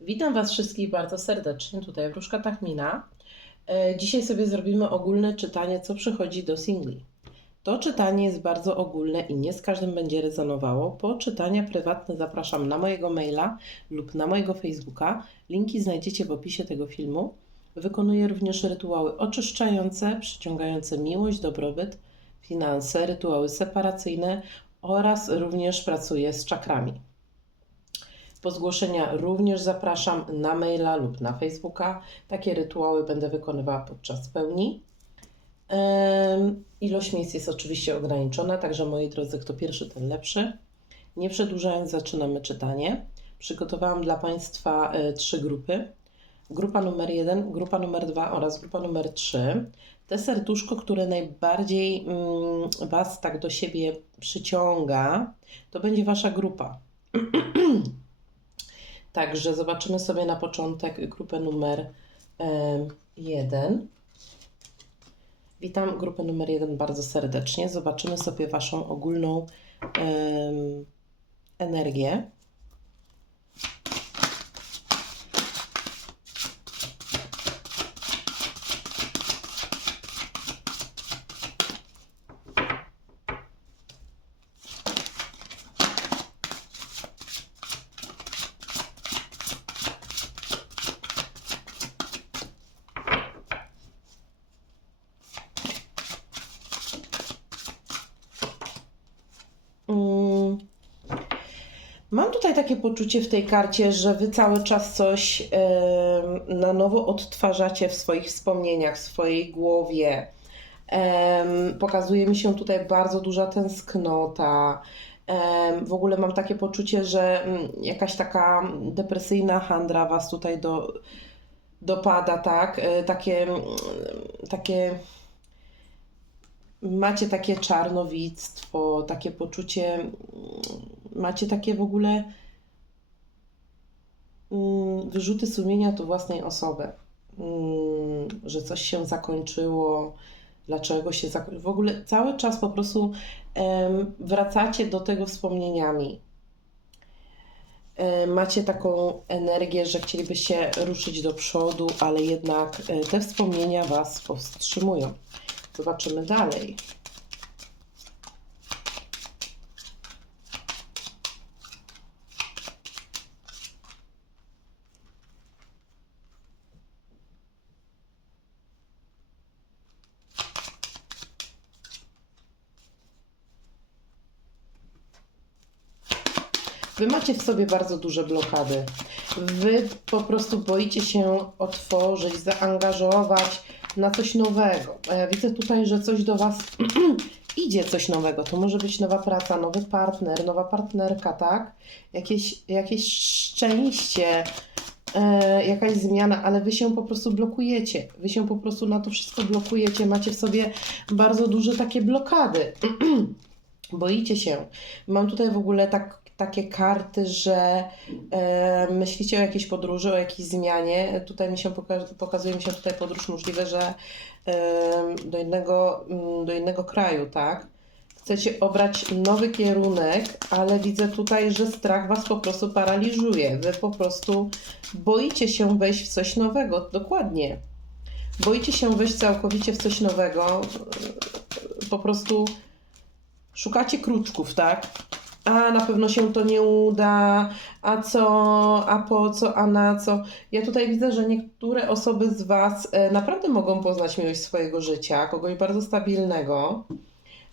Witam Was wszystkich bardzo serdecznie, tutaj Wróżka Tachmina. E, Dzisiaj sobie zrobimy ogólne czytanie, co przychodzi do singli. To czytanie jest bardzo ogólne i nie z każdym będzie rezonowało. Po czytania prywatne zapraszam na mojego maila lub na mojego Facebooka. Linki znajdziecie w opisie tego filmu. Wykonuję również rytuały oczyszczające, przyciągające miłość, dobrobyt, finanse, rytuały separacyjne oraz również pracuję z czakrami. Po zgłoszenia również zapraszam na maila lub na Facebooka. Takie rytuały będę wykonywała podczas pełni. Ilość miejsc jest oczywiście ograniczona, także moi drodzy, kto pierwszy, ten lepszy. Nie przedłużając, zaczynamy czytanie. Przygotowałam dla Państwa e, trzy grupy. Grupa numer jeden, grupa numer dwa oraz grupa numer trzy. Te serduszko, które najbardziej mm, Was tak do siebie przyciąga, to będzie Wasza grupa. Także zobaczymy sobie na początek grupę numer 1. Witam grupę numer 1 bardzo serdecznie. Zobaczymy sobie Waszą ogólną energię. Mam tutaj takie poczucie w tej karcie, że wy cały czas coś na nowo odtwarzacie w swoich wspomnieniach, w swojej głowie. Pokazuje mi się tutaj bardzo duża tęsknota. W ogóle mam takie poczucie, że mm, jakaś taka depresyjna handra was tutaj do, dopada, tak? E, Takie, mm, takie macie takie czarnowictwo, takie poczucie, mm, macie takie w ogóle mm, wyrzuty sumienia do własnej osoby, Mm, że coś się zakończyło, dlaczego się zakończyło. W ogóle cały czas po prostu wracacie do tego wspomnieniami. E, Macie taką energię, że chcielibyście ruszyć do przodu, ale jednak e, te wspomnienia Was powstrzymują. Zobaczymy dalej. Wy macie w sobie bardzo duże blokady. Wy po prostu boicie się otworzyć, zaangażować na coś nowego. Widzę tutaj, że coś do Was idzie, coś nowego. To może być nowa praca, nowy partner, nowa partnerka, tak? Jakieś, jakieś szczęście, e, jakaś zmiana, ale Wy się po prostu blokujecie. Wy się po prostu na to wszystko blokujecie. Macie w sobie bardzo duże takie blokady. Boicie się. Mam tutaj w ogóle tak, takie karty, że e, myślicie o jakiejś podróży, o jakiejś zmianie. Tutaj mi się poka- pokazuje mi się tutaj podróż możliwe, że e, do, innego, mm, do innego kraju, tak? Chcecie obrać nowy kierunek, ale widzę tutaj, że strach Was po prostu paraliżuje. Wy po prostu boicie się wejść w coś nowego. Dokładnie. Boicie się wejść całkowicie w coś nowego. Po prostu szukacie kruczków, tak? A na pewno się to nie uda, a co, a po co, a na co. Ja tutaj widzę, że niektóre osoby z Was e, naprawdę mogą poznać miłość swojego życia, kogoś bardzo stabilnego,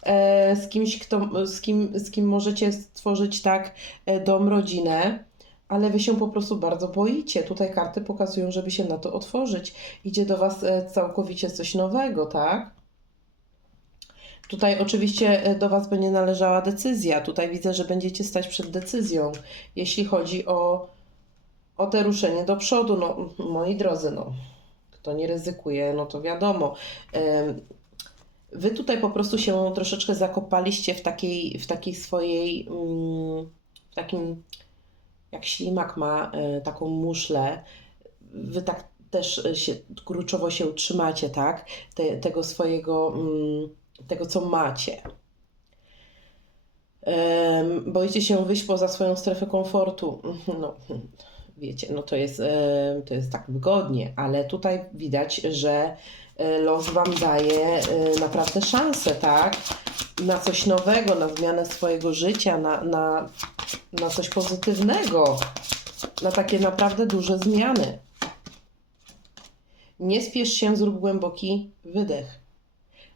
e, z kimś, kto, z, kim, z kim możecie stworzyć tak e, dom, rodzinę, ale Wy się po prostu bardzo boicie. Tutaj karty pokazują, żeby się na to otworzyć. Idzie do Was całkowicie coś nowego, tak? Tutaj oczywiście e, do Was będzie należała decyzja. Tutaj widzę, że będziecie stać przed decyzją, jeśli chodzi o, o te ruszenie do przodu. No, moi drodzy, no, kto nie ryzykuje, no to wiadomo. Wy tutaj po prostu się troszeczkę zakopaliście w takiej, w takiej swojej, mm, w takim, jak ślimak ma e, taką muszlę. Wy tak też e, się, kurczowo się trzymacie, tak? Te, tego swojego. Tego, co macie. Boicie się wyjść poza swoją strefę komfortu. No, wiecie, no to jest, to jest tak wygodnie, ale tutaj widać, że e, los Wam daje e, naprawdę szansę, tak? Na coś nowego, na zmianę swojego życia, na, na, na coś pozytywnego, na takie naprawdę duże zmiany. Nie spiesz się, zrób głęboki wydech.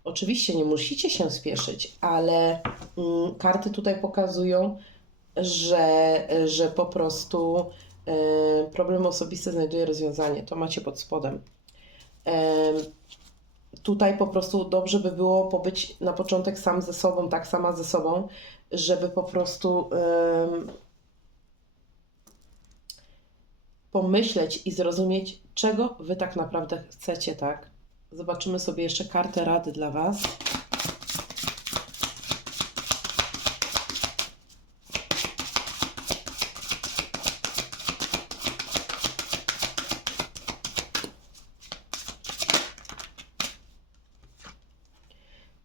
Oczywiście nie musicie się spieszyć, ale mm, karty tutaj pokazują, że, że po prostu e, problem osobisty znajduje rozwiązanie. To macie pod spodem. E, tutaj po prostu dobrze by było pobyć na początek sam ze sobą, tak sama ze sobą, żeby po prostu em, pomyśleć i zrozumieć, czego wy tak naprawdę chcecie, tak? Zobaczymy sobie jeszcze kartę rady dla was.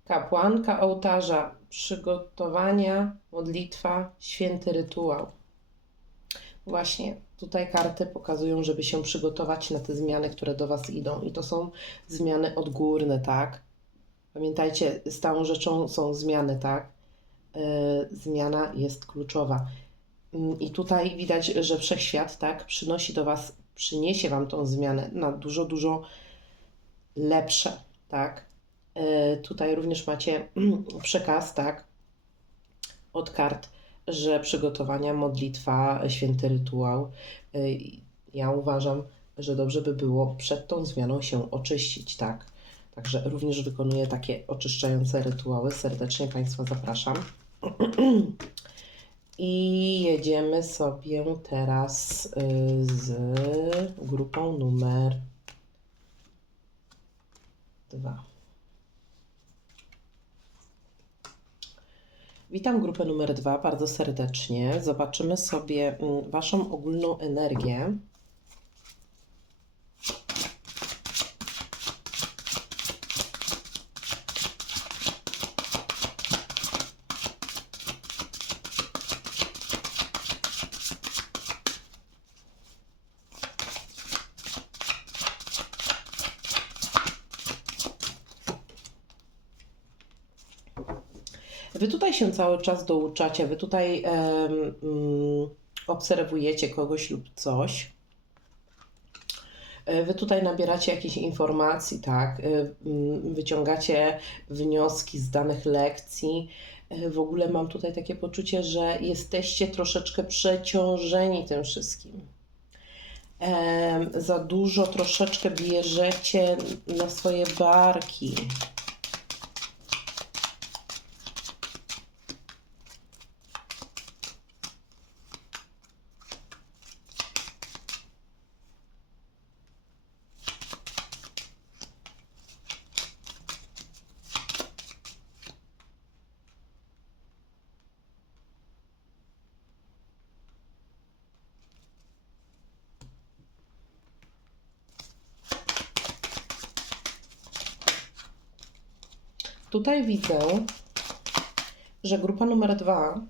Kapłanka ołtarza, przygotowania, modlitwa, święty rytuał. Właśnie tutaj karty pokazują, żeby się przygotować na te zmiany, które do Was idą. I to są zmiany odgórne, tak? Pamiętajcie, stałą rzeczą są zmiany, tak? Yy, zmiana jest kluczowa. Yy, I tutaj widać, że wszechświat, tak, przynosi do Was, przyniesie Wam tą zmianę na dużo, dużo lepsze, tak? Yy, tutaj również macie przekaz, tak? Od kart że przygotowania, modlitwa, święty rytuał. y, Ja uważam, że dobrze by było przed tą zmianą się oczyścić, tak? Także również wykonuję takie oczyszczające rytuały. Serdecznie Państwa zapraszam. I jedziemy sobie teraz y, z grupą numer dwa. Witam grupę numer dwa bardzo serdecznie. Zobaczymy sobie mm, Waszą ogólną energię. Wy tutaj się cały czas douczacie, wy tutaj em, mm, obserwujecie kogoś lub coś. E, Wy tutaj nabieracie jakichś informacji, tak? E, mm, Wyciągacie wnioski z danych lekcji. E, W ogóle mam tutaj takie poczucie, że jesteście troszeczkę przeciążeni tym wszystkim. Za dużo troszeczkę bierzecie na swoje barki. Tutaj widzę, że grupa numer dwa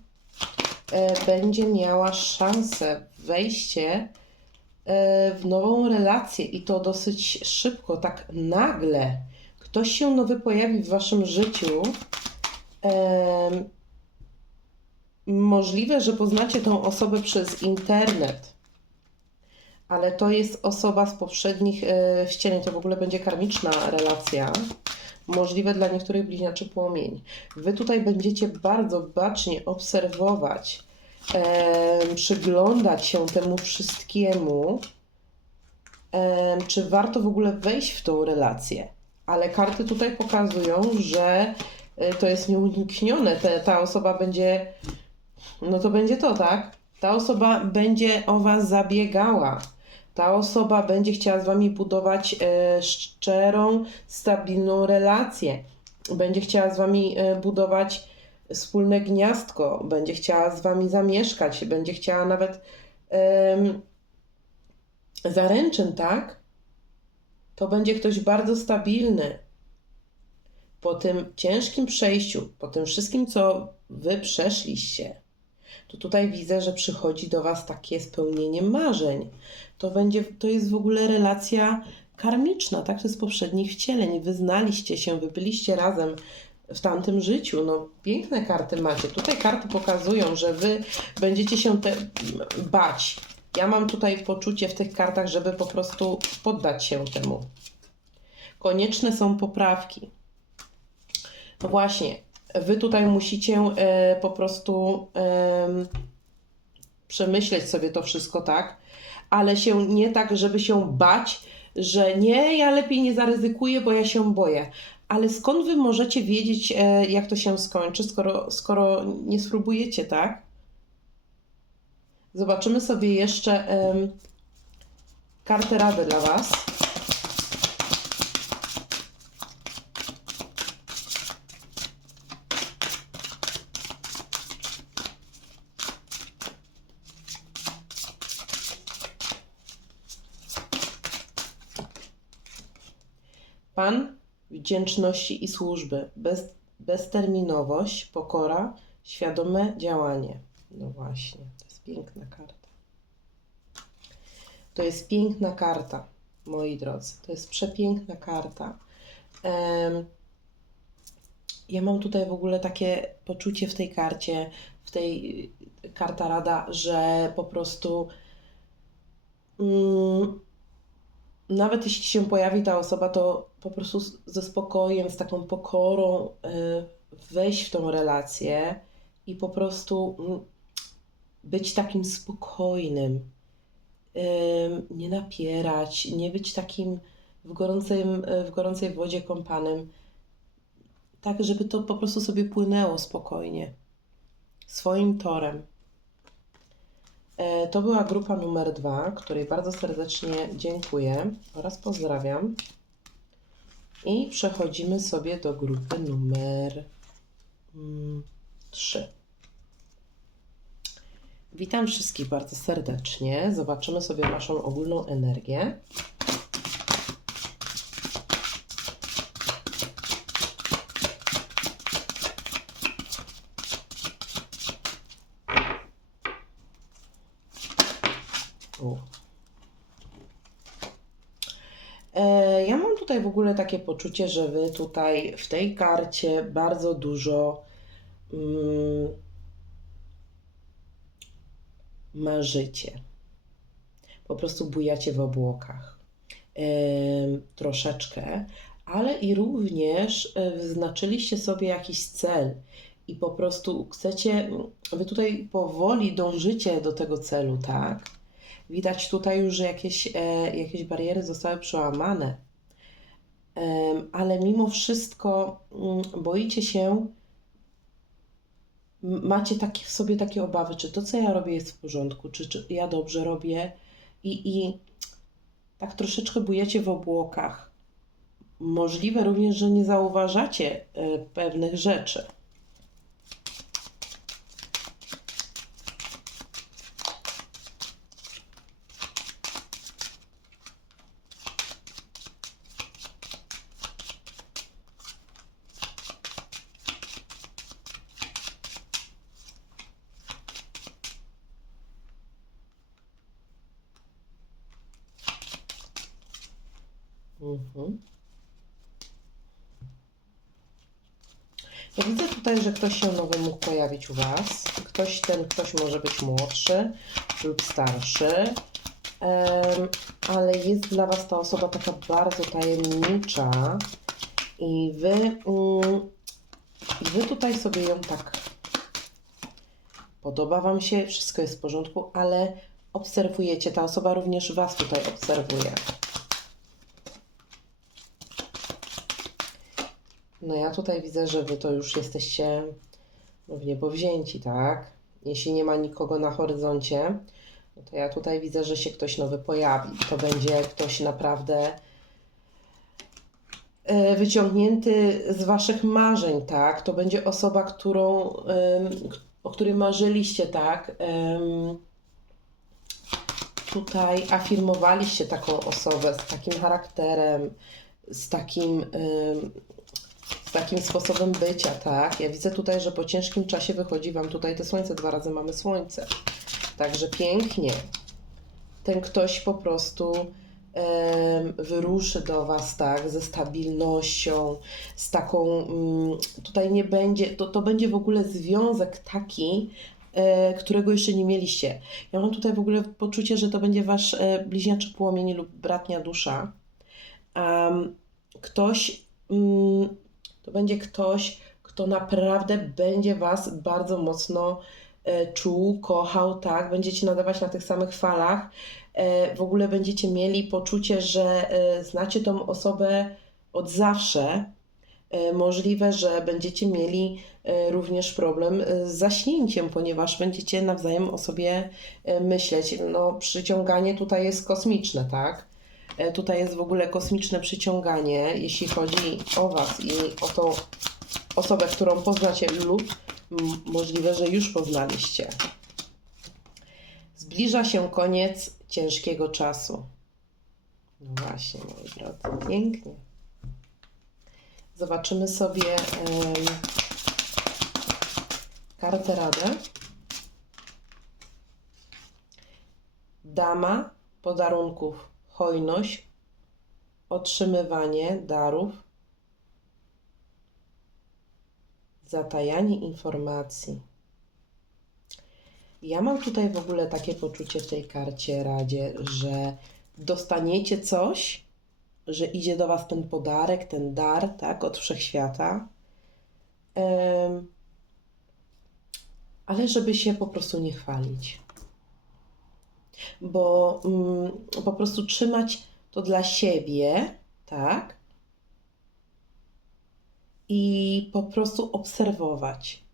e, będzie miała szansę wejście e, w nową relację i to dosyć szybko, tak nagle. Ktoś się nowy pojawi w waszym życiu. Możliwe, że poznacie tą osobę przez internet, ale to jest osoba z poprzednich e, wcieleń. To w ogóle będzie karmiczna relacja możliwe dla niektórych bliźniaczy płomień. Wy tutaj będziecie bardzo bacznie obserwować, em, przyglądać się temu wszystkiemu, em, czy warto w ogóle wejść w tą relację. Ale karty tutaj pokazują, że e, to jest nieuniknione. Te, ta osoba będzie, no to będzie to, tak? Ta osoba będzie o Was zabiegała. Ta osoba będzie chciała z Wami budować e, szczerą, stabilną relację. Będzie chciała z Wami e, budować wspólne gniazdko. Będzie chciała z Wami zamieszkać. Będzie chciała nawet zaręczyn, tak? To będzie ktoś bardzo stabilny. Po tym ciężkim przejściu, po tym wszystkim, co Wy przeszliście, to tutaj widzę, że przychodzi do Was takie spełnienie marzeń. To, będzie, to jest w ogóle relacja karmiczna, tak? To jest z poprzednich wcieleń. Wy znaliście się, wy byliście razem w tamtym życiu. No, piękne karty macie. Tutaj karty pokazują, że Wy będziecie się te, bać. Ja mam tutaj poczucie w tych kartach, żeby po prostu poddać się temu. Konieczne są poprawki. No właśnie, wy tutaj musicie e, po prostu em, przemyśleć sobie to wszystko tak, ale się nie tak, żeby się bać, że nie, ja lepiej nie zaryzykuję, bo ja się boję. Ale skąd wy możecie wiedzieć, e, jak to się skończy, skoro, skoro nie spróbujecie, tak? Zobaczymy sobie jeszcze em, kartę rady dla Was. Wdzięczności i służby, bez, bezterminowość, pokora, świadome działanie. No właśnie, to jest piękna karta. To jest piękna karta, moi drodzy. To jest przepiękna karta. Ja mam tutaj w ogóle takie poczucie w tej karcie, w tej karta rada, że po prostu mm, nawet jeśli się pojawi ta osoba, to po prostu ze spokojem, z taką pokorą y, wejść w tą relację i po prostu mm, być takim spokojnym, ym, nie napierać, nie być takim w, gorącym, y, w gorącej wodzie kąpanym, tak żeby to po prostu sobie płynęło spokojnie, swoim torem. E, To była grupa numer dwa, której bardzo serdecznie dziękuję oraz pozdrawiam. I przechodzimy sobie do grupy numer mm, trzy. Witam wszystkich bardzo serdecznie. Zobaczymy sobie Waszą ogólną energię. E, Ja mam tutaj w ogóle takie poczucie, że Wy tutaj w tej karcie bardzo dużo mm, marzycie. Po prostu bujacie w obłokach. Em, troszeczkę, ale i również e, wyznaczyliście sobie jakiś cel i po prostu chcecie, Wy tutaj powoli dążycie do tego celu, tak? Widać tutaj już, że jakieś, e, jakieś bariery zostały przełamane, ale mimo wszystko mm, boicie się, macie takie w sobie takie obawy, czy to, co ja robię, jest w porządku, czy, czy ja dobrze robię, i, i tak troszeczkę bujecie w obłokach. Możliwe również, że nie zauważacie e, pewnych rzeczy. Mhm. Widzę tutaj, że ktoś się nowy mógł pojawić u Was. Ktoś, ten ktoś może być młodszy lub starszy, Em, ale jest dla Was ta osoba taka bardzo tajemnicza i Wy, mm, i wy tutaj sobie ją tak podoba Wam się, wszystko jest w porządku, ale obserwujecie, ta osoba również Was tutaj obserwuje. No ja tutaj widzę, że wy to już jesteście w niebo wzięci, tak? Jeśli nie ma nikogo na horyzoncie, no to ja tutaj widzę, że się ktoś nowy pojawi. To będzie ktoś naprawdę e, wyciągnięty z waszych marzeń, tak? To będzie osoba, którą, o której marzyliście, tak? Tutaj afirmowaliście taką osobę z takim charakterem, z takim, z takim sposobem bycia, tak? Ja widzę tutaj, że po ciężkim czasie wychodzi Wam tutaj te słońce, dwa razy mamy słońce. Także pięknie. Ten ktoś po prostu wyruszy do Was, tak? Ze stabilnością, z taką. Mm, tutaj nie będzie. To, to będzie w ogóle związek taki, e, którego jeszcze nie mieliście. Ja mam tutaj w ogóle poczucie, że to będzie Wasz e, bliźniaczy płomień lub bratnia dusza. Ktoś. To będzie ktoś, kto naprawdę będzie Was bardzo mocno e, czuł, kochał, tak? Będziecie nadawać na tych samych falach. E, w ogóle będziecie mieli poczucie, że e, znacie tą osobę od zawsze. Możliwe, że będziecie mieli również problem z zaśnięciem, ponieważ będziecie nawzajem o sobie myśleć. No, przyciąganie tutaj jest kosmiczne, tak? E, Tutaj jest w ogóle kosmiczne przyciąganie, jeśli chodzi o Was i o tą osobę, którą poznacie lub możliwe, że już poznaliście. Zbliża się koniec ciężkiego czasu. No właśnie, moi drodzy, pięknie. Zobaczymy sobie kartę radę. Dama podarunków, hojność, otrzymywanie darów, zatajanie informacji. Ja mam tutaj w ogóle takie poczucie w tej karcie Radzie, że dostaniecie coś, że idzie do Was ten podarek, ten dar, tak, od wszechświata. Em, ale żeby się po prostu nie chwalić. Bo mm, po prostu trzymać to dla siebie, tak? I po prostu obserwować.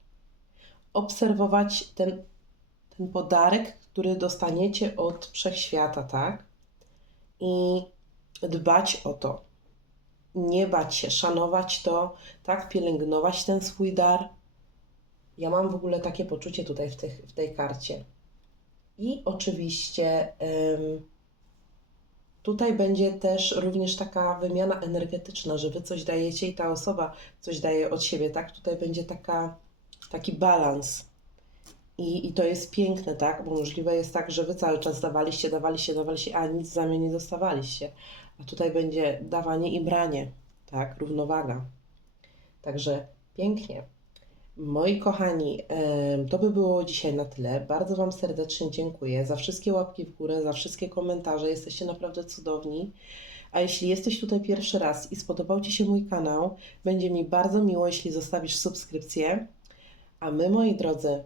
Obserwować ten, ten podarek, który dostaniecie od wszechświata, tak? I dbać o to. Nie bać się, szanować to, tak? Pielęgnować ten swój dar. Ja mam w ogóle takie poczucie tutaj w, tych, w tej karcie. I oczywiście tutaj będzie też również taka wymiana energetyczna, że wy coś dajecie i ta osoba coś daje od siebie, tak? Tutaj będzie taka, taki balans. I, I to jest piękne, tak? Bo możliwe jest tak, że wy cały czas dawaliście, dawaliście, dawaliście, a nic w zamian nie dostawaliście. A tutaj będzie dawanie i branie, tak? Równowaga. Także pięknie. Moi kochani, to by było dzisiaj na tyle. Bardzo Wam serdecznie dziękuję za wszystkie łapki w górę, za wszystkie komentarze. Jesteście naprawdę cudowni. A jeśli jesteś tutaj pierwszy raz i spodobał Ci się mój kanał, będzie mi bardzo miło, jeśli zostawisz subskrypcję. A my, moi drodzy,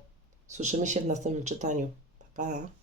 słyszymy się w następnym czytaniu. Pa, pa!